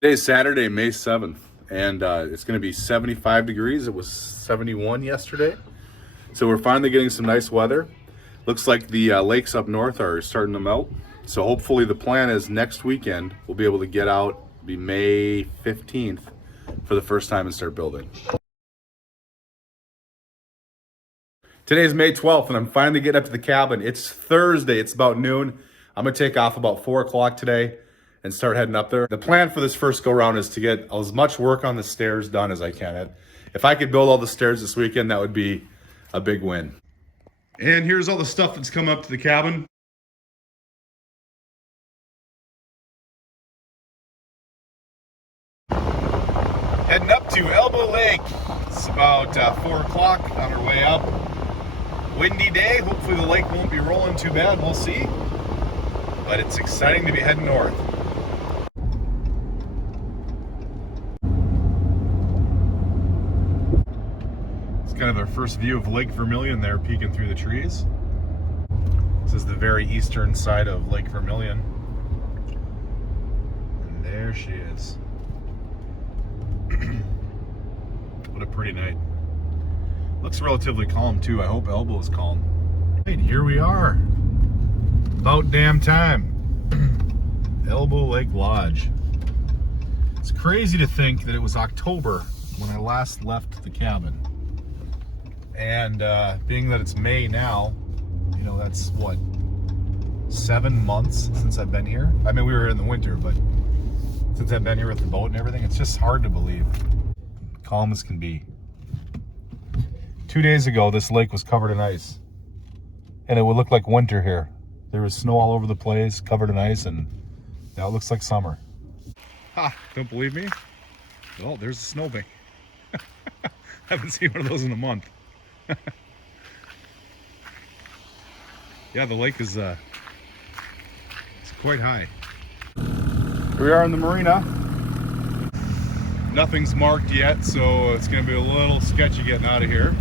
Today's Saturday, May 7th, and it's going to be 75 degrees. It was 71 yesterday. So we're finally getting some nice weather. Looks like the lakes up north are starting to melt. So hopefully the plan is next weekend we'll be able to get out, be May 15th for the first time and start building. Today's May 12th and I'm finally getting up to the cabin. It's Thursday, it's about noon. I'm gonna take off about 4 o'clock today and start heading up there. The plan for this first go round is to get as much work on the stairs done as I can. If I could build all the stairs this weekend, that would be a big win. And here's all the stuff that's come up to the cabin. Heading up to Elbow Lake. It's about 4 o'clock on our way up. Windy day, hopefully the lake won't be rolling too bad, we'll see. But it's exciting to be heading north. Kind of our first view of Lake Vermilion there, peeking through the trees. This is the very eastern side of Lake Vermilion. And there she is. What a pretty night. Looks relatively calm too. I hope Elbow is calm. Right, here we are. About damn time. Elbow Lake Lodge. It's crazy to think that it was October when I last left the cabin. And being that it's May now, you know, that's what, 7 months since I've been here. I mean, we were in the winter, but since I've been here with the boat and everything, it's just hard to believe. Calm as can be. 2 days ago, this lake was covered in ice. And it would look like winter here. There was snow all over the place, covered in ice, and now it looks like summer. Ha, don't believe me? Well, there's a snowbank. Haven't seen one of those in a month. Yeah, the lake is it's quite high. Here we are in the marina. Nothing's marked yet, so it's going to be a little sketchy getting out of here.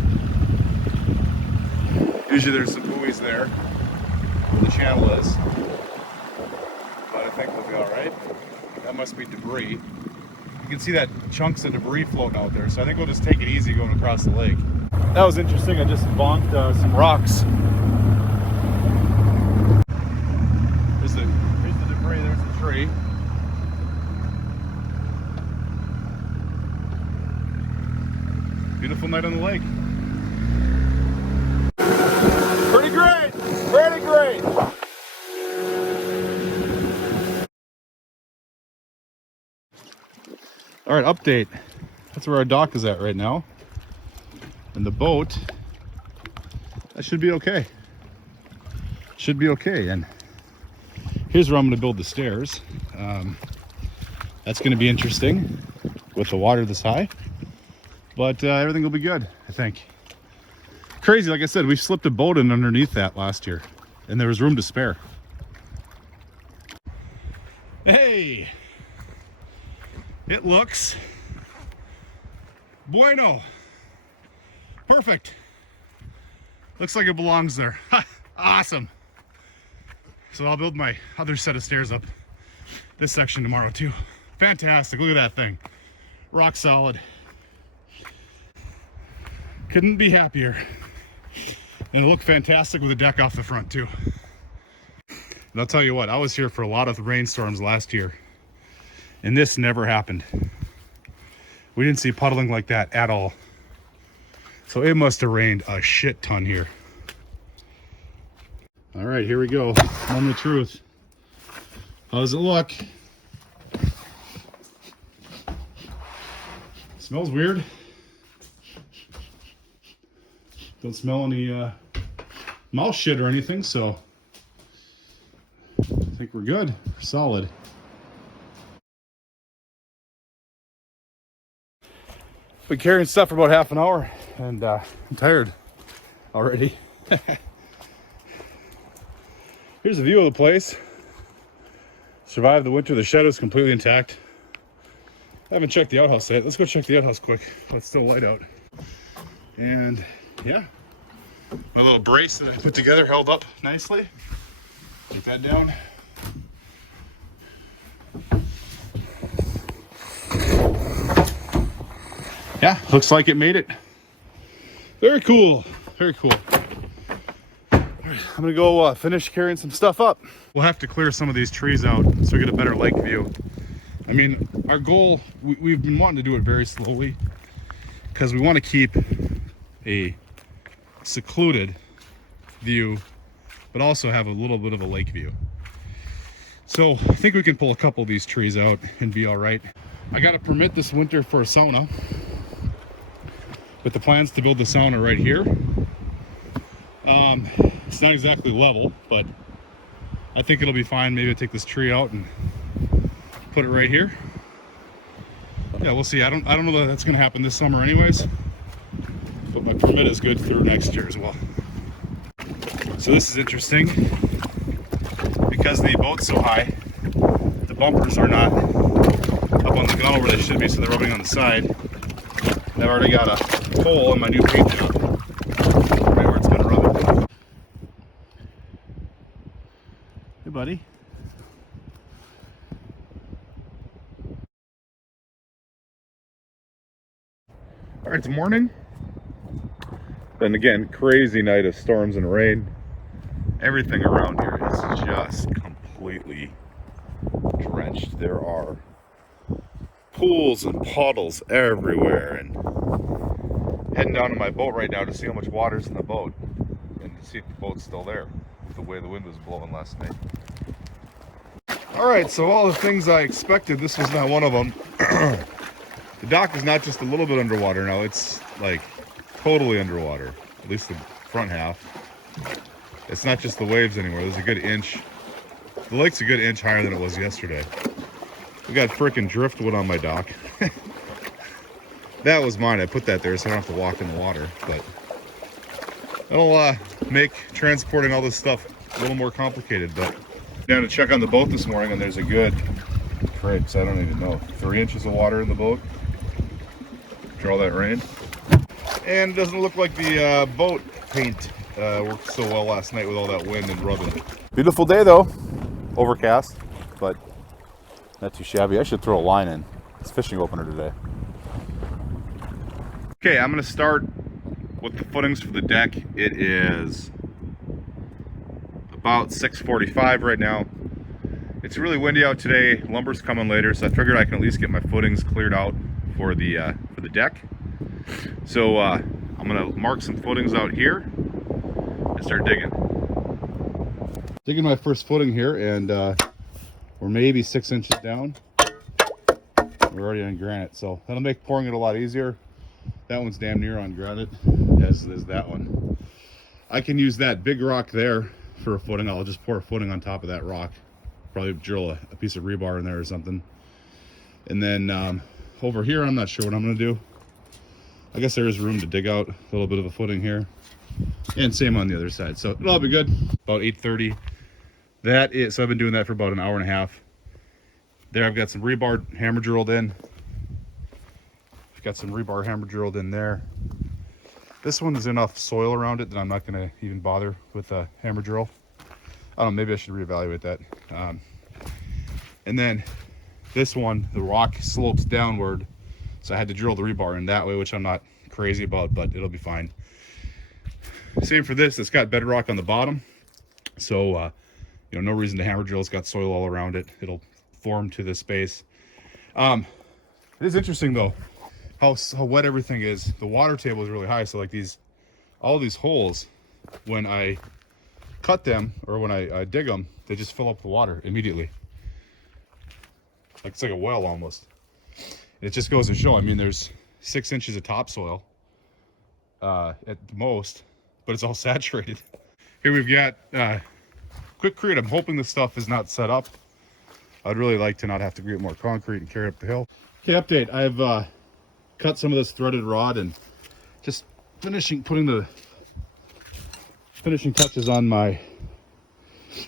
Usually there's some buoys there where the channel is, but I think we'll be all right. That must be debris. You can see that chunks of debris floating out there, so I think we'll just take it easy going across the lake. That was interesting. I just bonked some rocks. Here's the debris. There's the tree. Beautiful night on the lake. Pretty great. Pretty great. All right, update. That's where our dock is at right now. And the boat, that should be okay. Should be okay. And here's where I'm going to build the stairs. That's going to be interesting with the water this high. But everything will be good, I think. Crazy, like I said, we slipped a boat in underneath that last year. And there was room to spare. Hey! It looks bueno. Perfect. Looks like it belongs there. Ha, awesome. So I'll build my other set of stairs up this section tomorrow too. Fantastic. Look at that thing. Rock solid. Couldn't be happier. And it looked fantastic with the deck off the front too. And I'll tell you what, I was here for a lot of rainstorms last year, and this never happened. We didn't see puddling like that at all. So it must have rained a shit ton here. All right, here we go. Moment of truth. How does it look? Smells weird. Don't smell any mouse shit or anything, so I think we're good. We're solid. Been carrying stuff for about half an hour, and I'm tired already. Here's a view of the place. Survived the winter. The shed is completely intact. I haven't checked the outhouse yet. Let's go check the outhouse quick while it's still light out. And yeah, my little brace that I put together held up nicely. Take that down. Yeah, looks like it made it. Very cool. Very cool. I'm gonna go finish carrying some stuff up. We'll have to clear some of these trees out so we get a better lake view. I mean, our goal, we've been wanting to do it very slowly because we want to keep a secluded view, but also have a little bit of a lake view. So I think we can pull a couple of these trees out and be all right. I got a permit this winter for a sauna, with the plans to build the sauna right here. It's not exactly level, but I think it'll be fine. Maybe I'll take this tree out and put it right here. Yeah, we'll see. I don't know that that's gonna happen this summer anyways, but my permit is good through next year as well. So this is interesting because the boat's so high, the bumpers are not up on the gunnel where they should be, so they're rubbing on the side. And I've already got a hole in my new paint job right where it's gonna rub it. Hey buddy. All right, it's morning. Then again, crazy night of storms and rain. Everything around here is just completely drenched. There are pools and puddles everywhere, and heading down to my boat right now to see how much water's in the boat and to see if the boat's still there with the way the wind was blowing last night. All right, so all the things I expected, this was not one of them. The dock is not just a little bit underwater now, it's like totally underwater, at least the front half. It's not just the waves anymore. There's a good inch. The lake's a good inch higher than it was yesterday. We got frickin' driftwood on my dock. That was mine. I put that there so I don't have to walk in the water, but it'll make transporting all this stuff a little more complicated. But down to check on the boat this morning, and there's a good, crepes, I don't even know, 3 inches of water in the boat after all that rain. And it doesn't look like the boat paint worked so well last night with all that wind and rubbing. Beautiful day though, overcast, but not too shabby. I should throw a line in. It's fishing opener today. Okay, I'm gonna start with the footings for the deck. It is about 6:45 right now. It's really windy out today. Lumber's coming later, so I figured I can at least get my footings cleared out for the deck. So I'm gonna mark some footings out here and start digging. Digging my first footing here, and we're maybe 6 inches down. We're already on granite, so that'll make pouring it a lot easier. That one's damn near on granite, as is that one. I can use that big rock there for a footing. I'll just pour a footing on top of that rock. Probably drill a piece of rebar in there or something. And then over here, I'm not sure what I'm gonna do. I guess there is room to dig out a little bit of a footing here. And same on the other side. So it'll all be good. About 8:30. That is, so I've been doing that for about an hour and a half. There I've got some rebar hammer drilled in. I've got some rebar hammer drilled in there. This one is enough soil around it that I'm not gonna even bother with a hammer drill. I don't know, maybe I should reevaluate that. And then this one, the rock slopes downward, so I had to drill the rebar in that way, which I'm not crazy about, but it'll be fine. Same for this, it's got bedrock on the bottom, so you know, no reason to hammer drill. It's got soil all around it. It'll form to the space. It is interesting though, how wet everything is. The water table is really high, so like all these holes, when I cut them or when I dig them, they just fill up with water immediately. Like it's like a well almost. It just goes to show, I mean, there's 6 inches of topsoil at the most, but it's all saturated. Here we've got Quickcrete. I'm hoping this stuff is not set up. I'd really like to not have to get more concrete and carry it up the hill. Okay, update. I've cut some of this threaded rod and just putting the finishing touches on my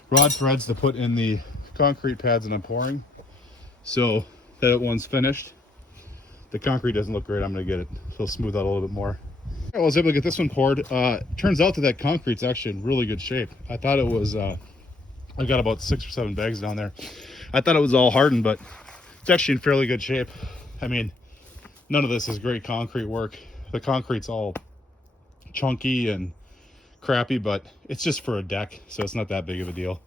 rod threads to put in the concrete pads that I'm pouring. So that one's finished. The concrete doesn't look great. I'm gonna get it so smooth out a little bit more. I was able to get this one poured. Turns out that concrete's actually in really good shape. I thought it was, I got about 6 or 7 bags down there. I thought it was all hardened, but it's actually in fairly good shape. I mean, None of this is great concrete work. The concrete's all chunky and crappy, but it's just for a deck, so it's not that big of a deal.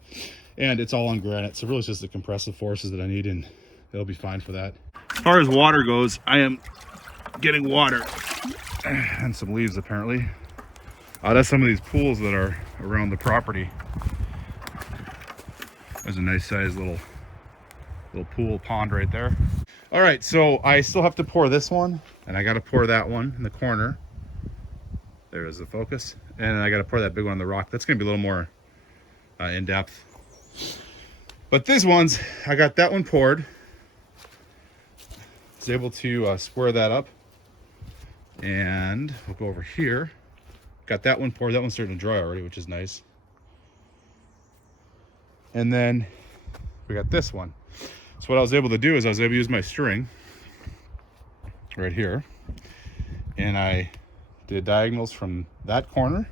And it's all on granite, so really it's just the compressive forces that I need, and it'll be fine for that. As far as water goes, I am getting water and some leaves apparently. That's some of these pools that are around the property. There's a nice sized little pool pond right there. All right, so I still have to pour this one, and I got to pour that one in the corner. There is the focus, and I got to pour that big one on the rock. That's gonna be a little more in depth. But these ones, I got that one poured. I was able to square that up, and we'll go over here. Got that one poured. That one's starting to dry already, which is nice. And then we got this one. So what I was able to do is I was able to use my string right here, and I did diagonals from that corner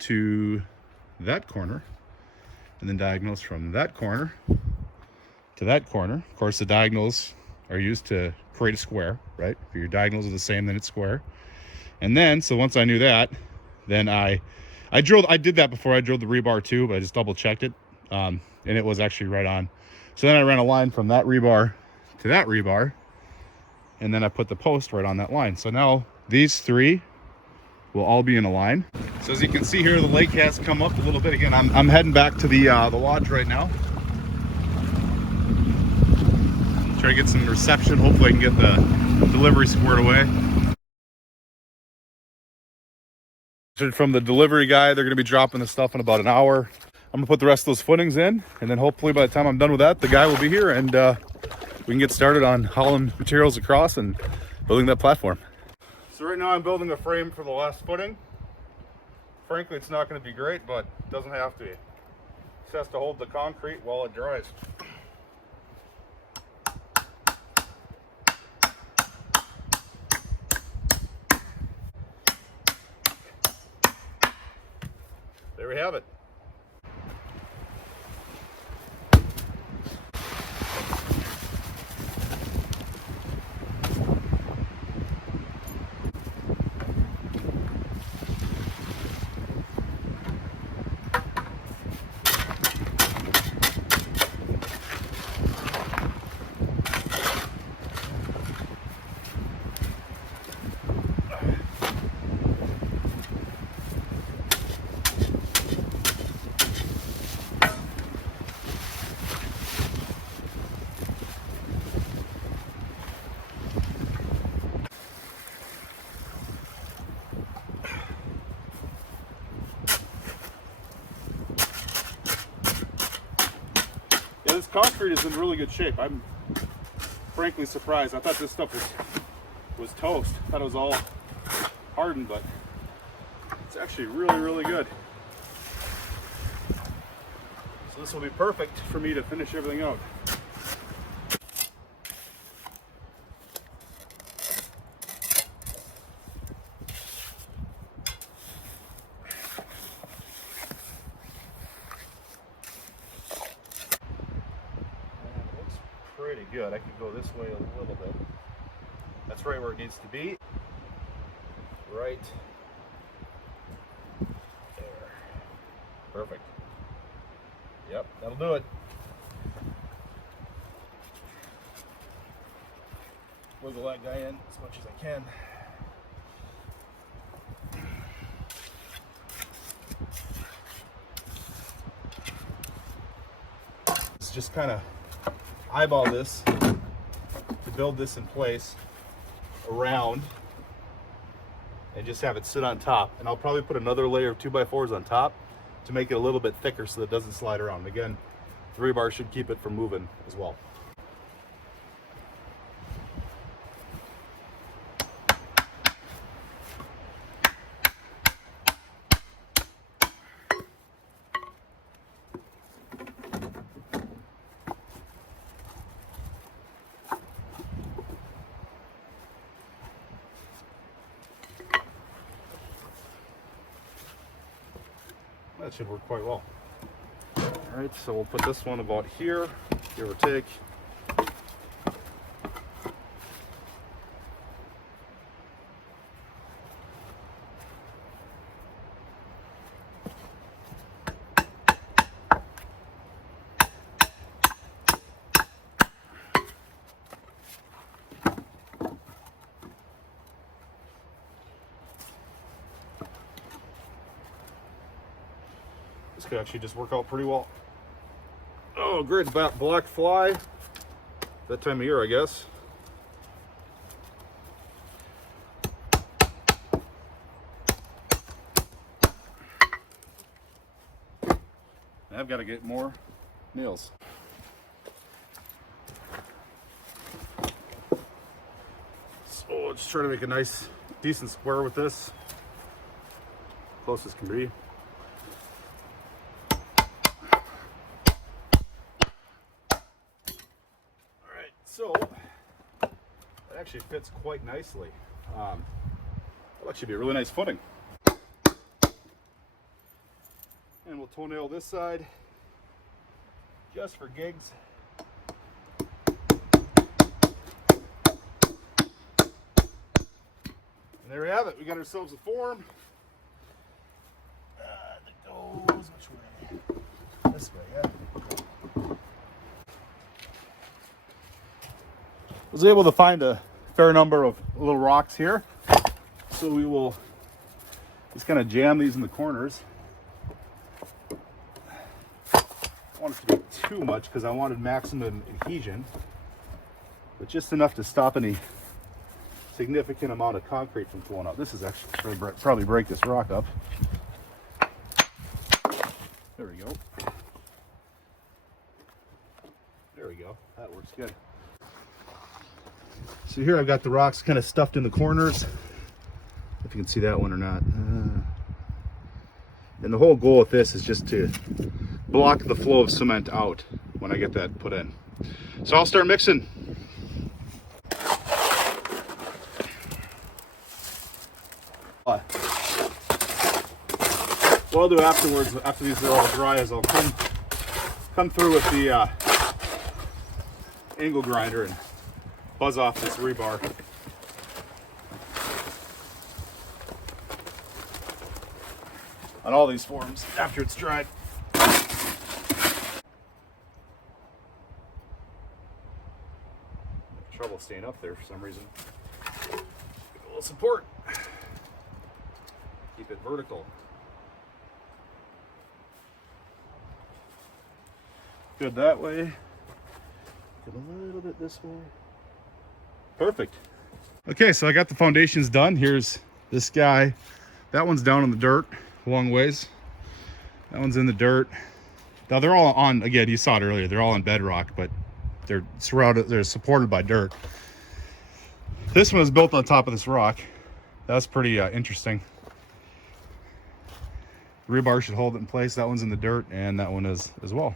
to that corner, and then diagonals from that corner to that corner. Of course, the diagonals are used to create a square, right? If your diagonals are the same, then it's square. And then, so once I knew that, then I did that before I drilled the rebar too, but I just double checked it, and it was actually right on. So then I ran a line from that rebar to that rebar, and then I put the post right on that line. So now these three will all be in a line. So as you can see here, the lake has come up a little bit again. I'm heading back to the lodge right now. Try to get some reception. Hopefully I can get the delivery squared away. From the delivery guy, they're gonna be dropping the stuff in about an hour. I'm gonna put the rest of those footings in, and then hopefully by the time I'm done with that, the guy will be here, and we can get started on hauling materials across and building that platform. So right now I'm building a frame for the last footing. Frankly, it's not gonna be great, but it doesn't have to be. It just has to hold the concrete while it dries. There we have it. This concrete is in really good shape. I'm frankly surprised. I thought this stuff was toast. I thought it was all hardened, but it's actually really, really good. So this will be perfect for me to finish everything out. Pretty good. I could go this way a little bit. That's right where it needs to be. Right there. Perfect. Yep, that'll do it. Wiggle that guy in as much as I can. Let's just kind of eyeball this to build this in place around and just have it sit on top. And I'll probably put another layer of 2x4s on top to make it a little bit thicker so that it doesn't slide around. And again, the rebar should keep it from moving as well. That should work quite well. All right, so we'll put this one about here, give or take. This could actually just work out pretty well. Oh, grid's black fly. That time of year, I guess. I've got to get more nails. So let's try to make a nice, decent square with this. Close as can be. Alright, so it actually fits quite nicely. It'll actually be a really nice footing. And we'll toenail this side just for gigs. And there we have it. We got ourselves a form that goes which way? This way, yeah. Was able to find a fair number of little rocks here, so we will just kind of jam these in the corners. I don't want it to be too much because I wanted maximum adhesion, but just enough to stop any significant amount of concrete from flowing out. This is actually probably break this rock up. There we go. There we go. That works good. So here I've got the rocks kind of stuffed in the corners. If you can see that one or not. And the whole goal with this is just to block the flow of cement out when I get that put in. So I'll start mixing. What I'll do afterwards, after these are all dry, is I'll come through with the angle grinder and buzz off this rebar. On all these forms after it's dried. Trouble staying up there for some reason. Give it a little support. Keep it vertical. Good that way. Get a little bit this way. Perfect. Okay, so I got the foundations done. Here's this guy. That one's down in the dirt a long ways. That one's in the dirt. Now they're all on, again, you saw it earlier, they're all on bedrock, but they're surrounded, they're supported by dirt. This one is built on top of this rock. That's pretty interesting. Rebar should hold it in place. That one's in the dirt, and that one is as well.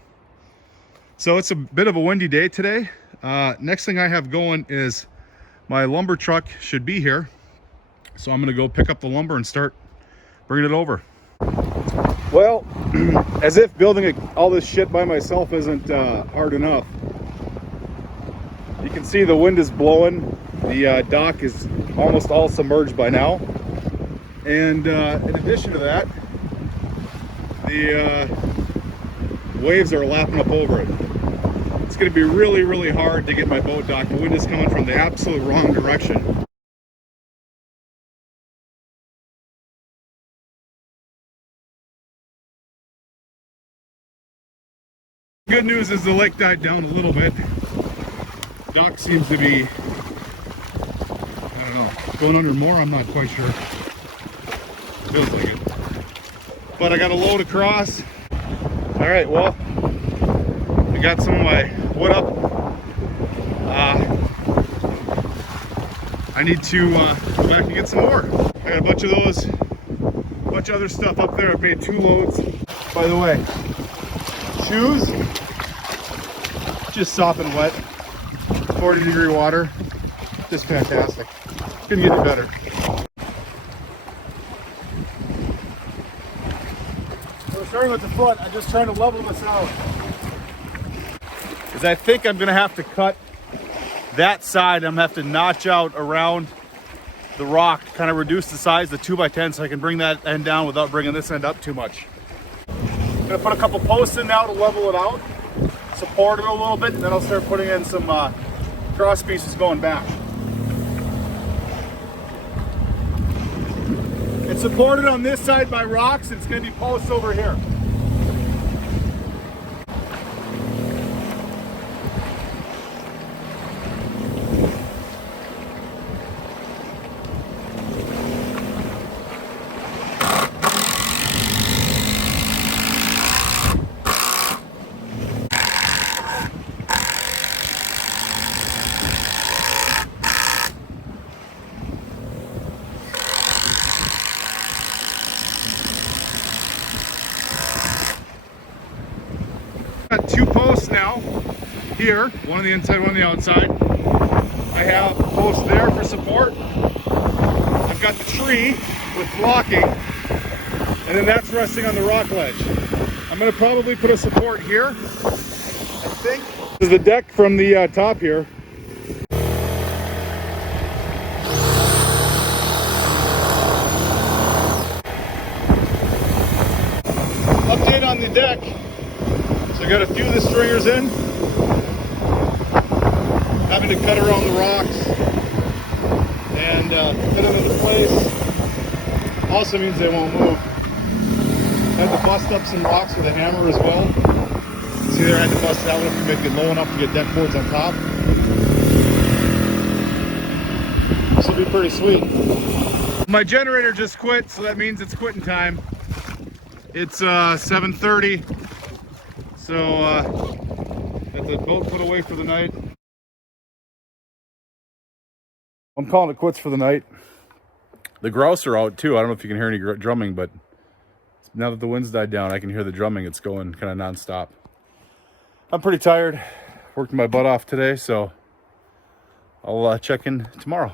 So it's a bit of a windy day today. Next thing I have going is my lumber truck should be here. So I'm gonna go pick up the lumber and start bringing it over. Well, as if building all this shit by myself isn't hard enough. You can see the wind is blowing. The dock is almost all submerged by now. And in addition to that, the waves are lapping up over it. It's going to be really, really hard to get my boat docked. The wind is coming from the absolute wrong direction. Good news is the lake died down a little bit. Dock seems to be, I don't know, going under more. I'm not quite sure. Feels like it. But I got a load across. All right, well, I got some of my wood up. I need to go back and get some more. I got a bunch of those, a bunch of other stuff up there. I made 2 loads. By the way, shoes, just sopping wet. 40-degree water, just fantastic. Couldn't get any better. So starting with the front, I'm just trying to level this out. Because I think I'm gonna have to cut that side. I'm gonna have to notch out around the rock, kind of reduce the size of the 2x10 so I can bring that end down without bringing this end up too much. I'm gonna put a couple posts in now to level it out, support it a little bit, and then I'll start putting in some cross pieces going back. It's supported on this side by rocks. It's going to be posts over here. here, one on the inside, one on the outside. I have posts there for support. I've got the tree with blocking, and then that's resting on the rock ledge. I'm going to probably put a support here, I think. This is the deck from the top here. Update on the deck. So I got a few of the stringers in. Having to cut around the rocks and fit them into place. Also means they won't move. I had to bust up some rocks with a hammer as well. See there, I had to bust that one up to make it low enough to get deck boards on top. This will be pretty sweet. My generator just quit, so that means it's quitting time. It's 7:30, so got the boat put away for the night. I'm calling it quits for the night. The grouse are out too. I don't know if you can hear any drumming, but now that the wind's died down, I can hear the drumming. It's going kind of nonstop. I'm pretty tired. Worked my butt off today, so I'll check in tomorrow.